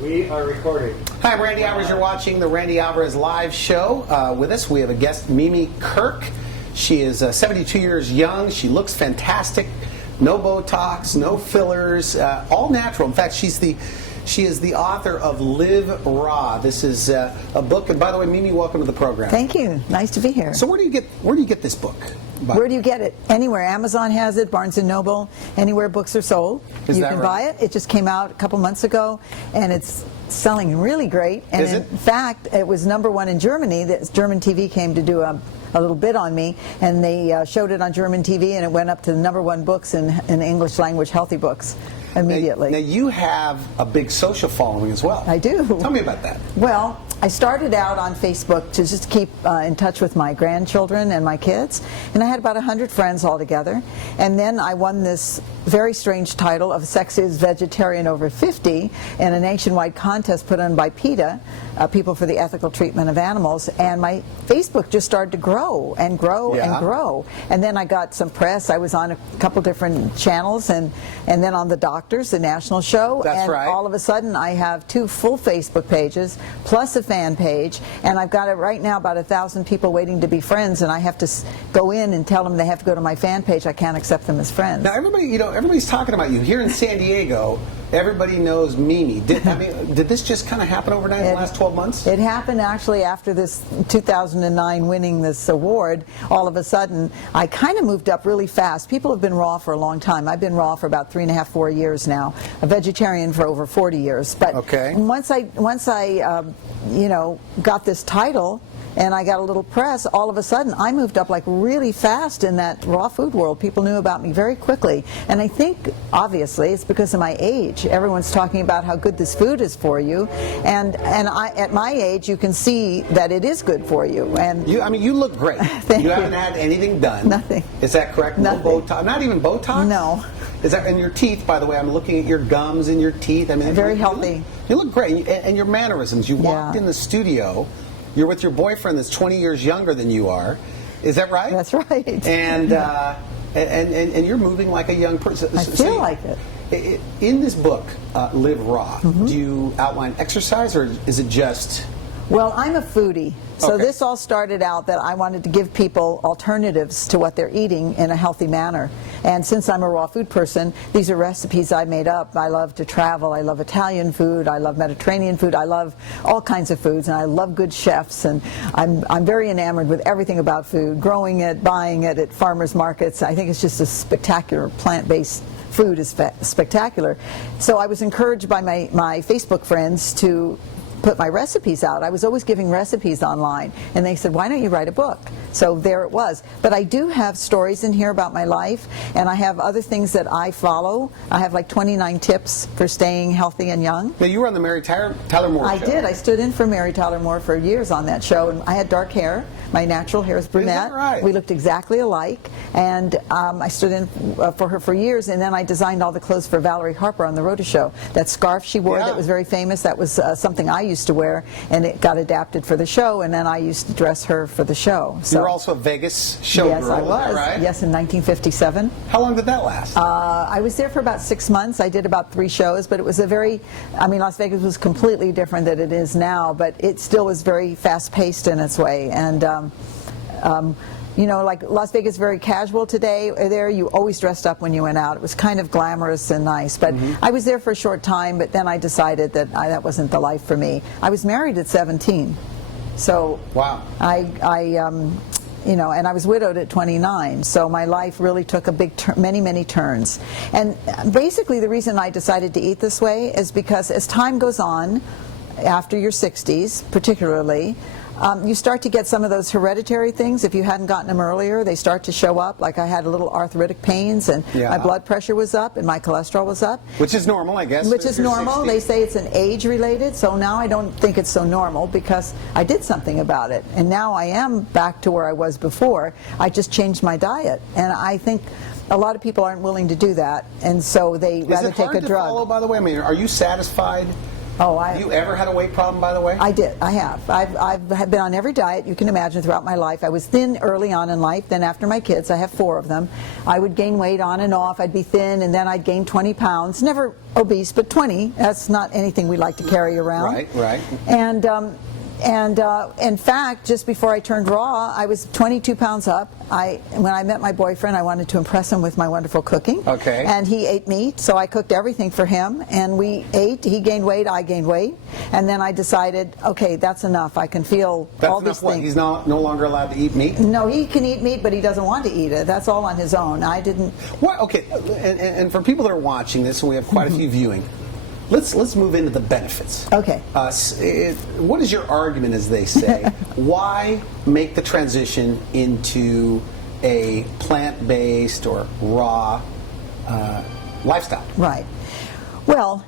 We are recording. Hi, I'm Randy Alvarez. You're watching the Randy Alvarez live show. With us, we have a guest, Mimi Kirk. She is 72 years young. She looks fantastic. No Botox, no fillers, all natural. In fact, she is the author of Live Raw. This is a book. And by the way, Mimi, welcome to the program. Thank you. Nice to be here. So where do you get this book? Where do you get it? Anywhere. Amazon has it, Barnes & Noble, anywhere books are sold. You can buy it. It just came out a couple months ago, and it's selling really great. And in fact, it was #1 in Germany. German TV came to do a little bit on me, and they showed it on German TV, and it went up to the #1 books in English language healthy books immediately. Now you have a big social following as well. I do. Tell me about that. Well, I started out on Facebook to just keep in touch with my grandchildren and my kids, and I had about 100 friends altogether. And then I won this very strange title of Sexiest Vegetarian Over 50 in a nationwide contest put on by PETA, People for the Ethical Treatment of Animals, and my Facebook just started to grow and grow and grow. And then I got some press. I was on a couple different channels, and then on The Doctors, the national show. That's right. All of a sudden I have 2 full Facebook pages, plus a fan page, and I've got it right now about 1,000 people waiting to be friends, and I have to go in and tell them they have to go to my fan page. I can't accept them as friends. Now everybody's talking about you here in San Diego. Everybody knows Mimi. Did this just kind of happen overnight in the last 12 months? It happened actually after this 2009 winning this award. All of a sudden, I kind of moved up really fast. People have been raw for a long time. I've been raw for about 3.5, 4 years now. A vegetarian for over 40 years. But once I got this title, and I got a little press, all of a sudden I moved up like really fast in that raw food world. People knew about me very quickly. And I think, obviously, it's because of my age. Everyone's talking about how good this food is for you. And at my age, you can see that it is good for you. And you look great. You haven't had anything done. Nothing. Is that correct? Nothing. No Botox? Not even Botox? No. Is that, and your teeth, by the way, I'm looking at your gums and your teeth. I mean, very healthy. You look great. And your mannerisms. You walked in the studio. You're with your boyfriend that's 20 years younger than you are. Is that right? That's right. And you're moving like a young person. I feel like it. In this book, Live Raw, do you outline exercise, or is it just... Well, I'm a foodie, so this all started out that I wanted to give people alternatives to what they're eating in a healthy manner. And since I'm a raw food person, these are recipes I made up. I love to travel. I love Italian food. I love Mediterranean food. I love all kinds of foods, and I love good chefs. And I'm very enamored with everything about food, growing it, buying it at farmers markets. I think it's just a spectacular plant-based food is spectacular. So I was encouraged by my Facebook friends to put my recipes out. I was always giving recipes online, and they said, why don't you write a book? So there it was. But I do have stories in here about my life, and I have other things that I follow. I have like 29 tips for staying healthy and young. Now, you were on the Mary Tyler Moore show. I did. I stood in for Mary Tyler Moore for years on that show, and I had dark hair. My natural hair is brunette. Is that right? We looked exactly alike, and I stood in for her for years, and then I designed all the clothes for Valerie Harper on the Rhoda show. That scarf she wore that was very famous, that was something I used to wear, and it got adapted for the show, and then I used to dress her for the show. So, you were also a Vegas showgirl, yes, I was. Is that right? Yes, in 1957. How long did that last? I was there for about 6 months. I did about 3 shows, but it was Las Vegas was completely different than it is now, but it still was very fast-paced in its way. And like Las Vegas, very casual today. There, you always dressed up when you went out. It was kind of glamorous and nice. But I was there for a short time, but then I decided that that wasn't the life for me. I was married at 17. So wow. And I was widowed at 29, so my life really took a big many turns. And basically the reason I decided to eat this way is because as time goes on, after your 60s particularly, you start to get some of those hereditary things. If you hadn't gotten them earlier, they start to show up. Like I had a little arthritic pains, and my blood pressure was up, and my cholesterol was up. Which is normal, I guess. Which is normal. 60. They say it's an age-related, so now I don't think it's so normal because I did something about it. And now I am back to where I was before. I just changed my diet. And I think a lot of people aren't willing to do that, and so they rather take a drug. Is it hard to follow, by the way? I mean, are you satisfied Oh, Have you ever had a weight problem, by the way? I did. I have. I've been on every diet you can imagine throughout my life. I was thin early on in life. Then after my kids, I have 4 of them, I would gain weight on and off. I'd be thin, and then I'd gain 20 pounds. Never obese, but 20. That's not anything we like to carry around. Right, right. And in fact, just before I turned raw, I was 22 pounds up. When I met my boyfriend, I wanted to impress him with my wonderful cooking. Okay. And he ate meat, so I cooked everything for him. And we ate. He gained weight, I gained weight. And then I decided, okay, that's enough. I can feel all these things. He's no longer allowed to eat meat? No, he can eat meat, but he doesn't want to eat it. That's all on his own. I didn't. What? Okay. And for people that are watching this, and we have quite a few viewing, let's move into the benefits. Okay. What is your argument, as they say? Why make the transition into a plant-based or raw lifestyle? Right. Well,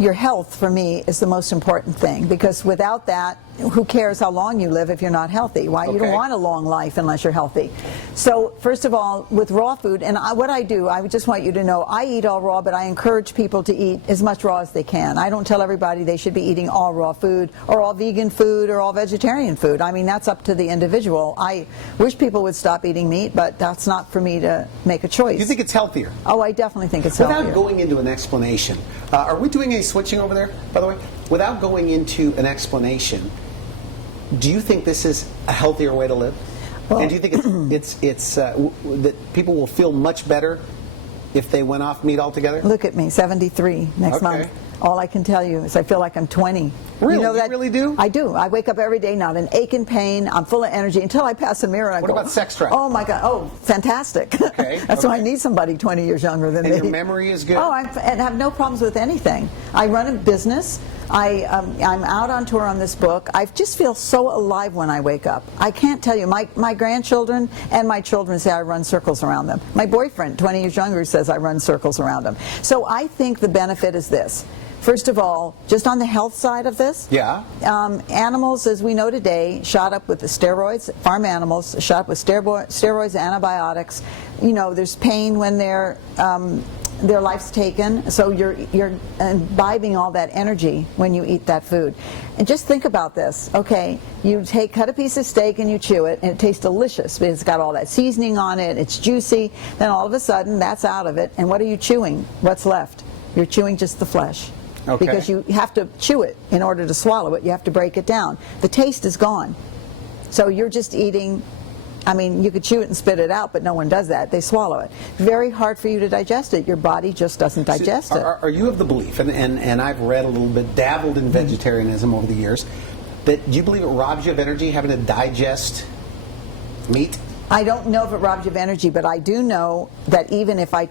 your health for me is the most important thing, because without that, who cares how long you live if you're not healthy? Why? You don't want a long life unless you're healthy. So first of all, with raw food, and what I do, I just want you to know, I eat all raw, but I encourage people to eat as much raw as they can. I don't tell everybody they should be eating all raw food or all vegan food or all vegetarian food. I mean, that's up to the individual. I wish people would stop eating meat, but that's not for me to make a choice. You think it's healthier? Oh, I definitely think it's healthier. Without going into an explanation, are we doing any switching over there, by the way? Without going into an explanation, do you think this is a healthier way to live? Well, and do you think that people will feel much better if they went off meat altogether? Look at me, 73 next month. All I can tell you is I feel like I'm 20. Really? You know that? You really do? I do. I wake up every day not an ache and pain. I'm full of energy until I pass a mirror and What about sex drive? Oh my God. Oh, fantastic. Okay. That's why I need somebody 20 years younger than me. And your memory is good? Oh, I have no problems with anything. I run a business. I'm out on tour on this book. I just feel so alive when I wake up. I can't tell you. My grandchildren and my children say I run circles around them. My boyfriend, 20 years younger, says I run circles around him. So I think the benefit is this. First of all, just on the health side of this, animals, as we know today, shot up with the steroids. Farm animals shot up with steroids, antibiotics. You know, there's pain when their life's taken, so you're imbibing all that energy when you eat that food. And just think about this. Okay, you cut a piece of steak and you chew it, and it tastes delicious. It's got all that seasoning on it. It's juicy. Then all of a sudden, that's out of it. And what are you chewing? What's left? You're chewing just the flesh. Okay. Because you have to chew it in order to swallow it. You have to break it down. The taste is gone. So you're just eating. I mean, you could chew it and spit it out, but no one does that. They swallow it. Very hard for you to digest it. Your body just doesn't digest it. Are you of the belief, and I've read a little bit, dabbled in vegetarianism over the years, that you believe it robs you of energy having to digest meat? I don't know if it robs you of energy, but I do know that even if I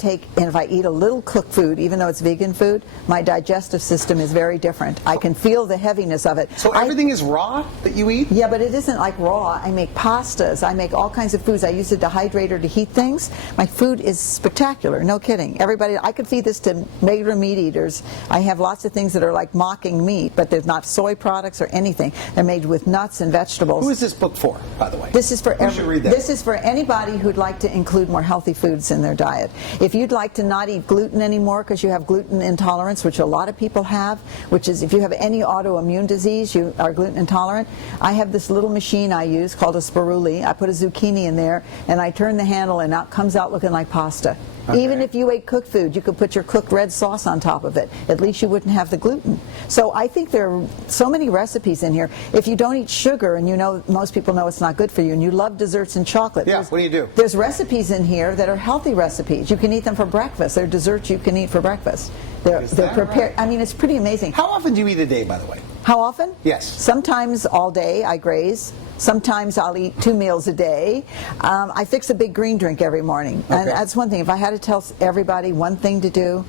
eat a little cooked food, even though it's vegan food, my digestive system is very different. I can feel the heaviness of it. So everything is raw that you eat? Yeah, but it isn't like raw. I make pastas. I make all kinds of foods. I use a dehydrator to heat things. My food is spectacular. No kidding. Everybody, I could feed this to regular meat eaters. I have lots of things that are like mocking meat, but they're not soy products or anything. They're made with nuts and vegetables. Who is this book for, by the way? This is for Who should read that? This is for anybody who'd like to include more healthy foods in their diet. If you'd like to not eat gluten anymore because you have gluten intolerance, which a lot of people have, which is if you have any autoimmune disease, you are gluten intolerant, I have this little machine I use called a spiruli. I put a zucchini in there and I turn the handle and it comes out looking like pasta. Okay. Even if you ate cooked food, you could put your cooked red sauce on top of it. At least you wouldn't have the gluten. So I think there are so many recipes in here. If you don't eat sugar, and you know most people know it's not good for you, and you love desserts and chocolate, what do you do? There's recipes in here that are healthy recipes. You can eat them for breakfast. They're desserts you can eat for breakfast. They're prepared. Right? I mean, it's pretty amazing. How often do you eat a day, by the way? How often? Yes. Sometimes all day I graze. Sometimes I'll eat 2 meals a day. I fix a big green drink every morning. Okay. And that's one thing. If I had to tell everybody one thing to do,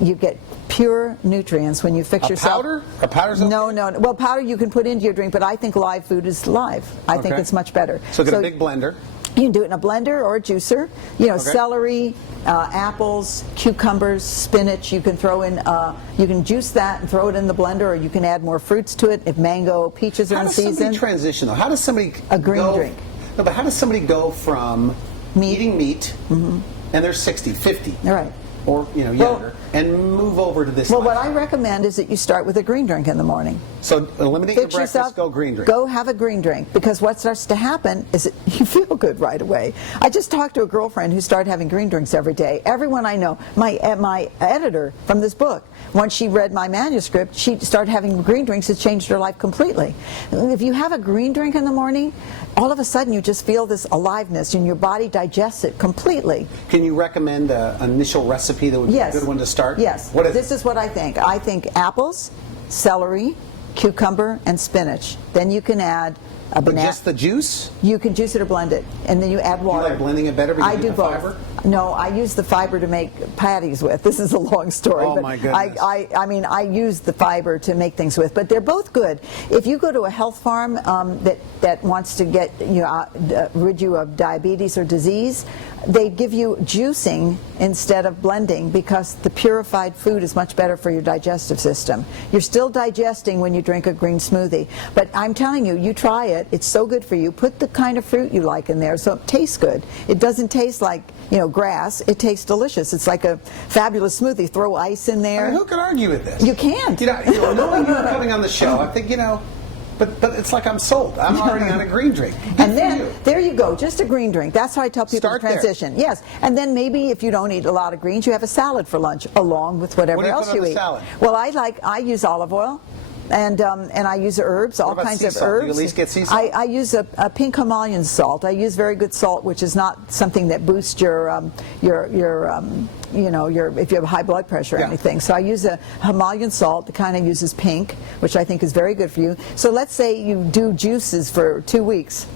you get pure nutrients when you fix yourself. Powder? A powder's okay? No. Well, powder you can put into your drink, but I think live food is live. I think it's much better. So get a big blender. You can do it in a blender or a juicer. You know, celery, apples, cucumbers, spinach. You can throw in. You can juice that and throw it in the blender, or you can add more fruits to it. If mango, peaches are in season. How does somebody transition though? How does somebody drink? No, but how does somebody go from eating meat and they're 60, 50? All right. or younger, and move over to this. Well, what I recommend is that you start with a green drink in the morning. So eliminate your breakfast, go green drink. Go have a green drink, because what starts to happen is that you feel good right away. I just talked to a girlfriend who started having green drinks every day. Everyone I know, my editor from this book, once she read my manuscript, she started having green drinks. It changed her life completely. If you have a green drink in the morning, all of a sudden you just feel this aliveness and your body digests it completely. Can you recommend an initial recipe that would be a good one to start? Yes. What is This is what I think. I think apples, celery, cucumber, and spinach. Then you can add a banana. Just the juice? You can juice it or blend it, and then you add water. You like blending it better because I you do get the both. fiber? No, I use the fiber to make patties with. This is a long story. Oh, but my goodness. I mean, I use the fiber to make things with, but they're both good. If you go to a health farm that wants to get rid you of diabetes or disease, they give you juicing instead of blending, because the purified food is much better for your digestive system. You're still digesting when you drink a green smoothie, but I'm telling you, you try it. It's so good for you. Put the kind of fruit you like in there so it tastes good. It doesn't taste like grass. It tastes delicious. It's like a fabulous smoothie. Throw ice in there. I mean, who can argue with this? You can't. Knowing you were coming on the show, I think But it's like I'm sold. I'm already on a green drink. And then, there you go, just a green drink. That's how I tell people Start to transition. there. Yes. And then maybe if you don't eat a lot of greens, you have a salad for lunch along with whatever What do you else put on you the eat. salad? Well, I use olive oil. And I use herbs, all about kinds sea of salt? Do herbs. you at least get sea salt? I use a pink Himalayan salt. I use very good salt, which is not something that boosts your if you have high blood pressure or anything. So I use a Himalayan salt that kind of uses pink, which I think is very good for you. So let's say you do juices for 2 weeks.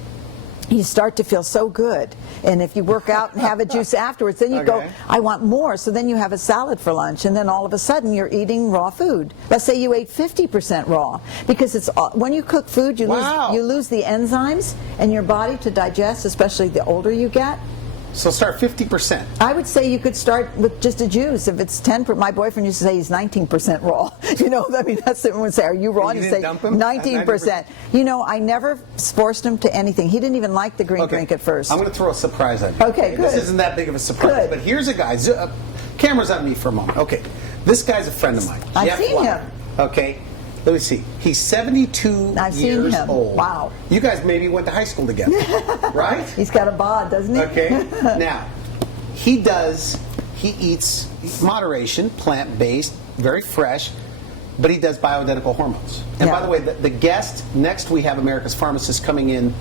You start to feel so good, and if you work out and have a juice afterwards, then you go, I want more. So then you have a salad for lunch, and then all of a sudden you're eating raw food. Let's say you ate 50% raw, because it's when you cook food, you lose the enzymes in your body to digest, especially the older you get. So start 50%. I would say you could start with just a juice. If it's 10%, my boyfriend used to say he's 19% raw. I mean, that's what everyone would say. Are you raw? And you say didn't dump him? 19%. I never forced him to anything. He didn't even like the green drink at first. I'm going to throw a surprise on you. Okay, good. This isn't that big of a surprise, but here's a guy. Camera's on me for a moment. Okay, this guy's a friend of mine. I've Jeff seen Wyatt. him. Okay. Let me see. He's 72 I've seen years him. old. Wow. You guys maybe went to high school together, right? He's got a bod, doesn't he? Okay. Now, he eats moderation, plant-based, very fresh, but he does bioidentical hormones. And by the way, the guest, next we have America's Pharmacist coming in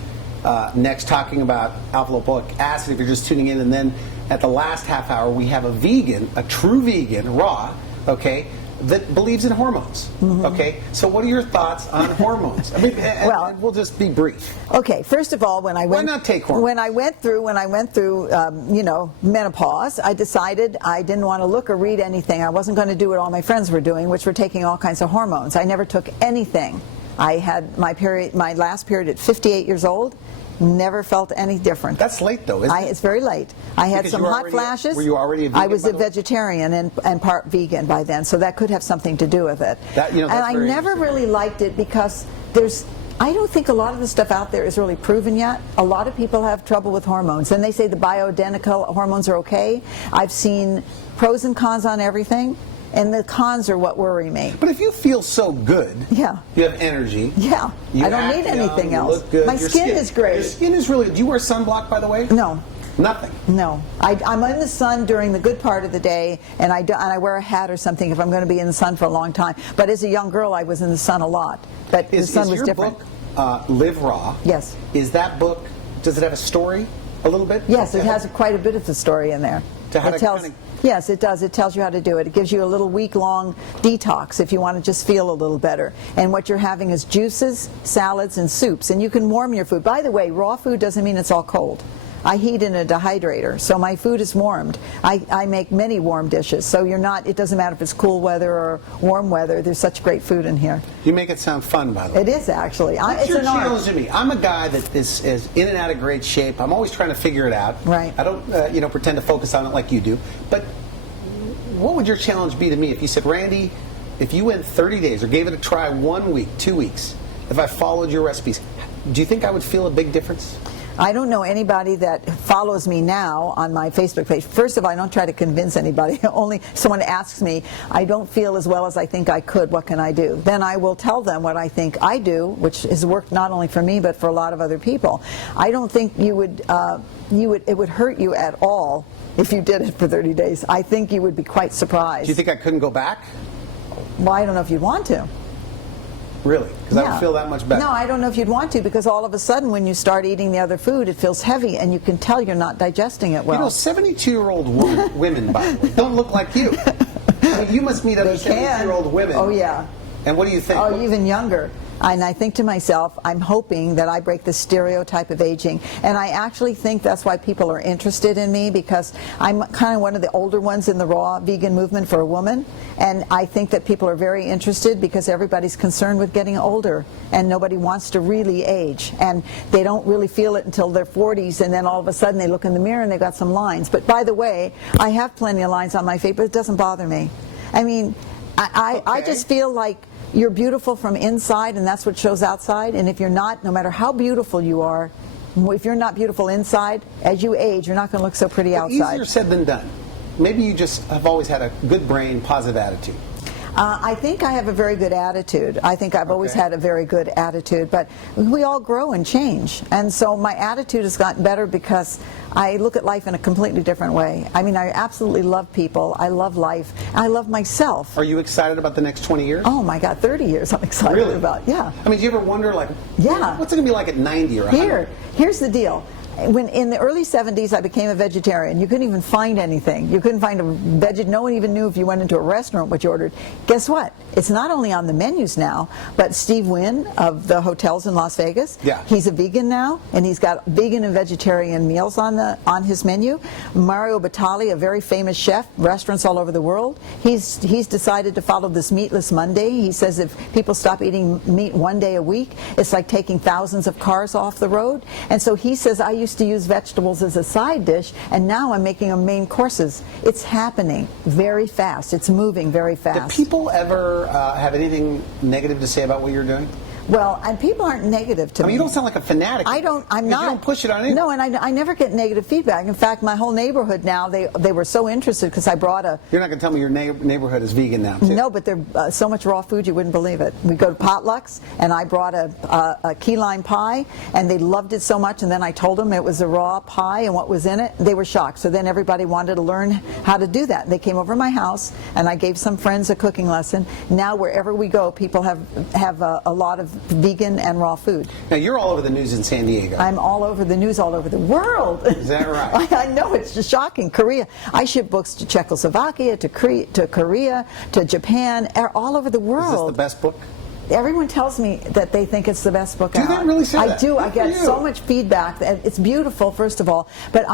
next talking about alpha-lipoic acid if you're just tuning in. And then at the last half hour, we have a vegan, a true vegan, raw, okay, that believes in hormones. Okay, so what are your thoughts on hormones? I mean, and we'll just be brief. Okay, first of all, when I went, why not take hormones? When I went through, menopause, I decided I didn't want to look or read anything. I wasn't going to do what all my friends were doing, which were taking all kinds of hormones. I never took anything. I had my last period at 58 years old. Never felt any different. That's late, though, isn't it? It's very late. I had some hot flashes. Were you already a vegan? I was a vegetarian and part vegan by then, so that could have something to do with it. And I never really liked it because I don't think a lot of the stuff out there is really proven yet. A lot of people have trouble with hormones, and they say the bioidentical hormones are okay. I've seen pros and cons on everything. And the cons are what worry me. But if you feel so good, you have energy. I don't need anything else. Look good. My skin is great. Your skin is really. Do you wear sunblock, by the way? No. Nothing. No, I'm in the sun during the good part of the day, and I wear a hat or something if I'm going to be in the sun for a long time. But as a young girl, I was in the sun a lot. But the sun was different. Is your book Live Raw? Yes. Is that book? Does it have a story? A little bit? Yes, it has quite a bit of the story in there. Yes, it does. It tells you how to do it. It gives you a little week-long detox if you want to just feel a little better. And what you're having is juices, salads, and soups. And you can warm your food. By the way, raw food doesn't mean it's all cold. I heat in a dehydrator, so my food is warmed. I make many warm dishes, so it doesn't matter if it's cool weather or warm weather. There's such great food in here. You make it sound fun, by the way. It is, actually. What's your challenge to me? I'm a guy that is in and out of great shape. I'm always trying to figure it out. Right. I don't, pretend to focus on it like you do. But what would your challenge be to me if you said, Randy, if you went 30 days or gave it a try 1 week, 2 weeks, if I followed your recipes, do you think I would feel a big difference? I don't know anybody that follows me now on my Facebook page. First of all, I don't try to convince anybody. Only someone asks me, I don't feel as well as I think I could, what can I do? Then I will tell them what I think I do, which has worked not only for me but for a lot of other people. I don't think it would hurt you at all if you did it for 30 days. I think you would be quite surprised. Do you think I couldn't go back? Well, I don't know if you'd want to. Really? Because I would feel that much better. No, I don't know if you'd want to, because all of a sudden when you start eating the other food, it feels heavy and you can tell you're not digesting it well. You know, 72-year-old women, by the way, don't look like you. I mean, you must meet other 72-year-old women. Oh, yeah. And what do you think? Oh, even younger. And I think to myself, I'm hoping that I break the stereotype of aging. And I actually think that's why people are interested in me, because I'm kind of one of the older ones in the raw vegan movement for a woman. And I think that people are very interested because everybody's concerned with getting older. And nobody wants to really age. And they don't really feel it until their 40s. And then all of a sudden they look in the mirror and they've got some lines. But by the way, I have plenty of lines on my face, but it doesn't bother me. I mean, I just feel like you're beautiful from inside, and that's what shows outside. And if you're not, no matter how beautiful you are, if you're not beautiful inside, as you age, you're not going to look so pretty outside. Easier said than done. Maybe you just have always had a good brain, positive attitude. I think I have a very good attitude. I think I've always had a very good attitude, but we all grow and change. And so my attitude has gotten better because I look at life in a completely different way. I mean, I absolutely love people. I love life. I love myself. Are you excited about the next 20 years? Oh my God, 30 years I'm excited about. Yeah. I mean, do you ever wonder, like, what's it going to be like at 90 or 100? Here's the deal. When in the early 70s I became a vegetarian, you couldn't even find anything. You couldn't find no one even knew if you went into a restaurant what you ordered. Guess what? It's not only on the menus now, but Steve Wynn of the hotels in Las Vegas, he's a vegan now, and he's got vegan and vegetarian meals on his menu. Mario Batali, a very famous chef, restaurants all over the world, he's decided to follow this meatless Monday. He says if people stop eating meat one day a week, it's like taking thousands of cars off the road. And so he says, I used to use vegetables as a side dish, and now I'm making them main courses. It's happening very fast. It's moving very fast. Do people ever have anything negative to say about what you're doing? Well, and people aren't negative to me. I mean, you don't sound like a fanatic. I'm not. You don't push it on anyone. No, and I never get negative feedback. In fact, my whole neighborhood now, they were so interested because I brought a... You're not going to tell me your neighborhood is vegan now, too. No, but there's so much raw food you wouldn't believe it. We go to potlucks, and I brought a key lime pie, and they loved it so much, and then I told them it was a raw pie and what was in it. They were shocked. So then everybody wanted to learn how to do that. They came over to my house, and I gave some friends a cooking lesson. Now, wherever we go, people have a lot of vegan and raw food. Now, you're all over the news in San Diego. I'm all over the news, all over the world. Is that right? I know, it's just shocking. Korea. I ship books to Czechoslovakia, to Korea, to Japan, all over the world. Is this the best book? Everyone tells me that they think it's the best book out. Do they really say that? I do. I get so much feedback. It's beautiful, first of all, but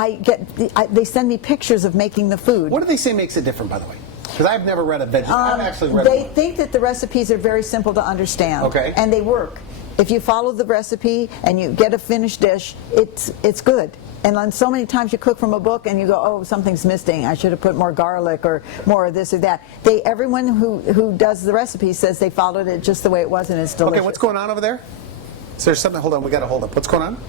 they send me pictures of making the food. What do they say makes it different, by the way? Because I've never read a veggie. I've actually read They think that the recipes are very simple to understand. Okay. And they work. If you follow the recipe and you get a finished dish, it's good. And on so many times you cook from a book and you go, oh, something's missing. I should have put more garlic or more of this or that. Everyone who does the recipe says they followed it just the way it was, and it's delicious. Okay, what's going on over there? Is there something? Hold on, we got to hold up. What's going on?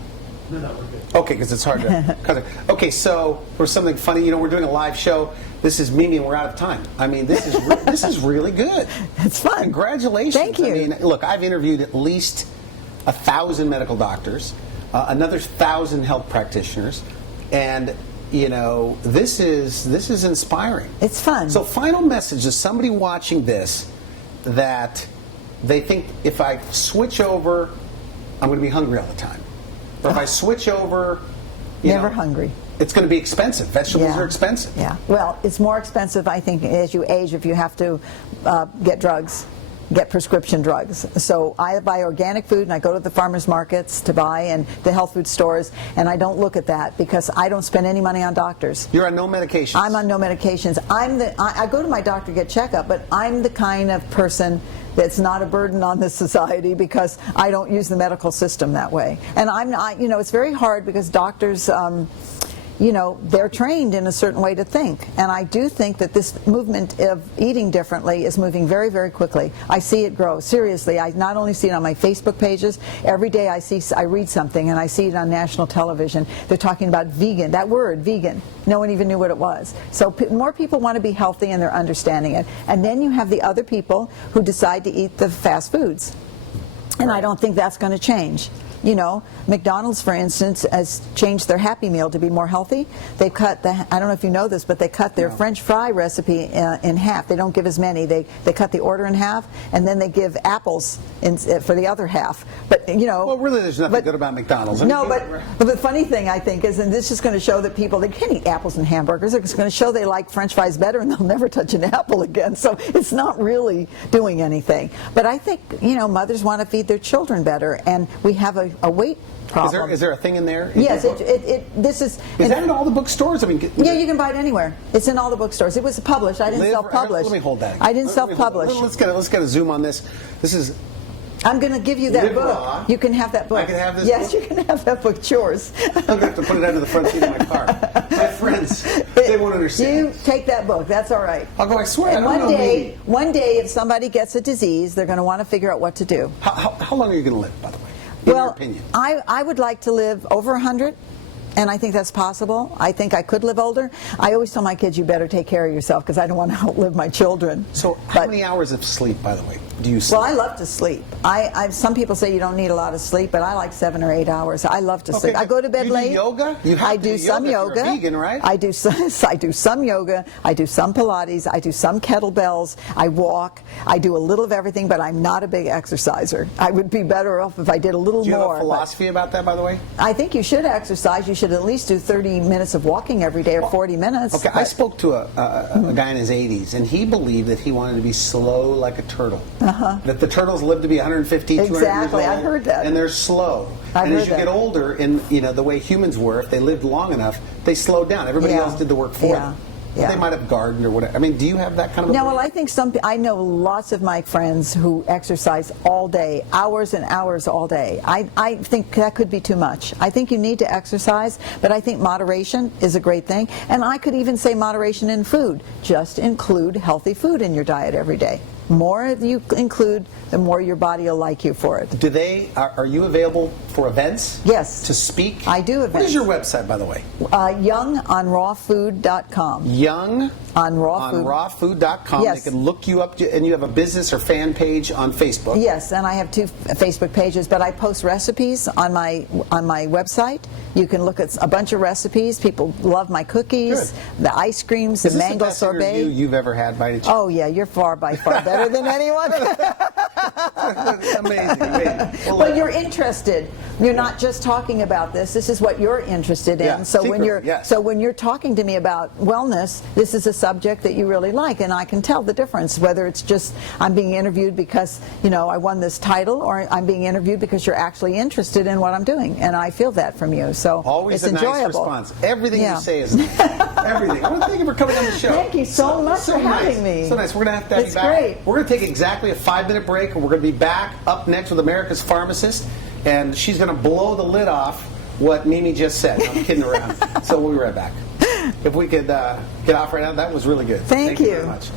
No, we're good. Okay, because it's hard to. Okay, so for something funny, we're doing a live show. This is Mimi, and we're out of time. I mean, this is really good. It's fun. Congratulations. Thank you. I mean, look, I've interviewed at least 1,000 medical doctors, another 1,000 health practitioners, and this is inspiring. It's fun. So, final message to somebody watching this that they think if I switch over, I'm going to be hungry all the time. Or if I switch over, never hungry. It's going to be expensive. Vegetables are expensive. Yeah. Well, it's more expensive, I think, as you age if you have to get drugs. Get prescription drugs. So I buy organic food, and I go to the farmers markets to buy, and the health food stores, and I don't look at that because I don't spend any money on doctors. You're on no medications. I'm on no medications. I go to my doctor to get checkup, but I'm the kind of person that's not a burden on this society because I don't use the medical system that way. And I'm not, it's very hard because doctors, you know, they're trained in a certain way to think. And I do think that this movement of eating differently is moving very, very quickly. I see it grow. Seriously, I not only see it on my Facebook pages, every day I read something and I see it on national television. They're talking about vegan, that word, vegan. No one even knew what it was. So more people want to be healthy and they're understanding it. And then you have the other people who decide to eat the fast foods. And I don't think that's going to change. You know, McDonald's, for instance, has changed their Happy Meal to be more healthy. They've cut I don't know if you know this, but they cut their French fry recipe in half. They don't give as many. They cut the order in half, and then they give apples for the other half. But, you know. Well, really, there's nothing good about McDonald's. No, but the funny thing, I think, is, and this is going to show that people, they can't eat apples and hamburgers. It's going to show they like French fries better, and they'll never touch an apple again. So it's not really doing anything. But I think, you know, mothers want to feed their children better, and we have a weight problem. Is there a thing in there? Yes, this is. Is that in all the bookstores? I mean, yeah, you can buy it anywhere. It's in all the bookstores. It was published. I didn't self-publish. Let me hold that. I didn't self-publish. Let's get a zoom on this. This is. I'm going to give you that Live book. Raw. You can have that book. I can have this yes, book? you can have that book. It's yours. I'm going to have to put it under the front seat of my car. My friends, they won't understand. You take that book. That's all right. I'll go, I swear, and I don't know. One day, if somebody gets a disease, they're going to want to figure out what to do. How long are you going to live, by the way? In your opinion? I would like to live over 100. And I think that's possible. I think I could live older. I always tell my kids, you better take care of yourself because I don't want to outlive my children. So how many hours of sleep, by the way, do you sleep? Well, I love to sleep. Some people say you don't need a lot of sleep, but I like 7 or 8 hours. I love to sleep. I go to bed late. You do yoga? You have I to do some yoga. You're a vegan, right? I do some yoga. I do some Pilates. I do some kettlebells. I walk. I do a little of everything, but I'm not a big exerciser. I would be better off if I did a little more. Do you have a philosophy about that, by the way? I think you should exercise. You should at least do 30 minutes of walking every day or 40 minutes. Okay, I spoke to a guy in his 80s, and he believed that he wanted to be slow like a turtle. That the turtles live to be 150, 200 years old. Exactly, I've heard that. And they're slow. I've and heard as you that. get older, and you know the way humans were, if they lived long enough, they slowed down. Everybody else did the work for them. Yeah. They might have gardened or whatever. I mean, do you have that kind of? No, well, I think I know lots of my friends who exercise all day, hours and hours all day. I think that could be too much. I think you need to exercise, but I think moderation is a great thing. And I could even say moderation in food. Just include healthy food in your diet every day. More you include, the more your body will like you for it. Are you available for events? Yes. To speak? I do events. What is your website, by the way? YoungOnRawFood.com. Young on rawfood.com. Yes. They can look you up, and you have a business or fan page on Facebook. Yes, and I have 2 Facebook pages, but I post recipes on my website. You can look at a bunch of recipes. People love my cookies, the ice creams, the mango Is this the best sorbet. interview you've ever had by any chance? Oh yeah, you're by far better than anyone. Amazing. Well, you're interested. You're not just talking about this. This is what you're interested in. Yeah, so secret, when you're talking to me about wellness, this is a subject that you really like, and I can tell the difference. Whether it's just I'm being interviewed because I won this title, or I'm being interviewed because you're actually interested in what I'm doing, and I feel that from you. So always it's a enjoyable. nice response. Everything you say is nice. Everything. I want to thank you for coming on the show. Thank you so much for having me. So nice. We're going to have you back. Great. We're going to take exactly a 5-minute break, and we're going to be back up next with America's Pharmacist, and she's going to blow the lid off what Mimi just said. I'm kidding around. So we'll be right back. If we could get off right now, that was really good. Thank you very much.